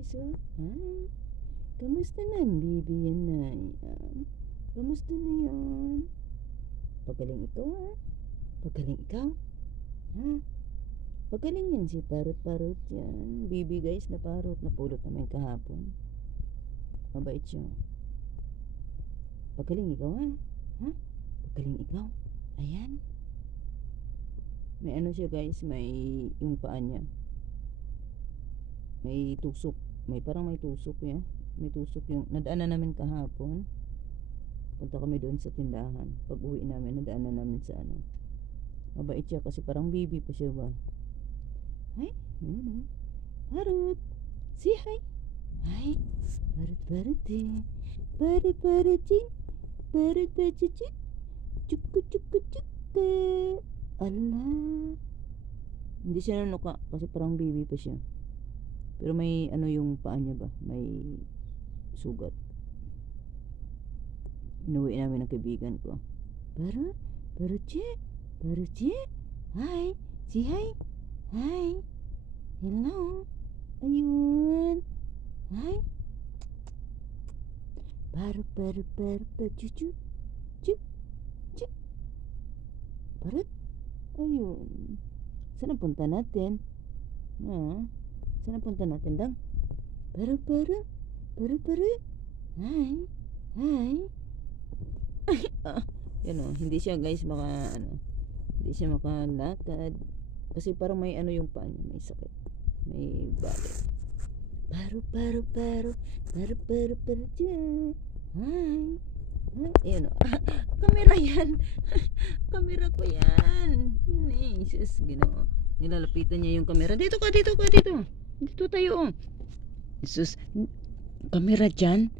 guys, oh. Hi. Kamusta na ang baby yan na yan? Kamusta na yan? Pagaling ikaw, ha? Pagaling ikaw? Ha? Pagaling yan si parot-parot yan. Baby guys na parot. Napulot naman kahapon. Mabait siya. Pagaling ikaw, ha? Ha? Pagaling ikaw? Ayan. May ano siya guys, may yung paa niya. May tusok. Parang may tusok ya. May tusok yung nadaanan namin kahapon. Punta kami doon sa tindahan. Pag uwi namin, nadaanan namin sa ano. Mabait siya kasi parang baby pa siya ba. Hi, ayun o. Parot. Say hi. Hi. Parot eh. Parot eh. Parot eh. Chuku. Allah. Hindi siya nanuka kasi parang baby pa siya. Pero may ano yung paa niya ba? May sugat. Inuwi namin ng kaibigan ko. Parot. Hi. Say hi. Hi. Hello. Ayun. Hi. Parot. Chuchu. Chuk. Parot. Ayun. Saan ang punta natin? Saan ang punta natin lang? Parot. Hi. Yan o, hindi siya guys hindi siya makalakad kasi parang may ano yung paa niya, may sakit, may balik. Paro dyan. Hi. Ayan o. Kamera yan. Kamera ko yan. Yun sus, Ginoo. Nilalapitan niya yung kamera. Dito tayo. Sus, kamera dyan.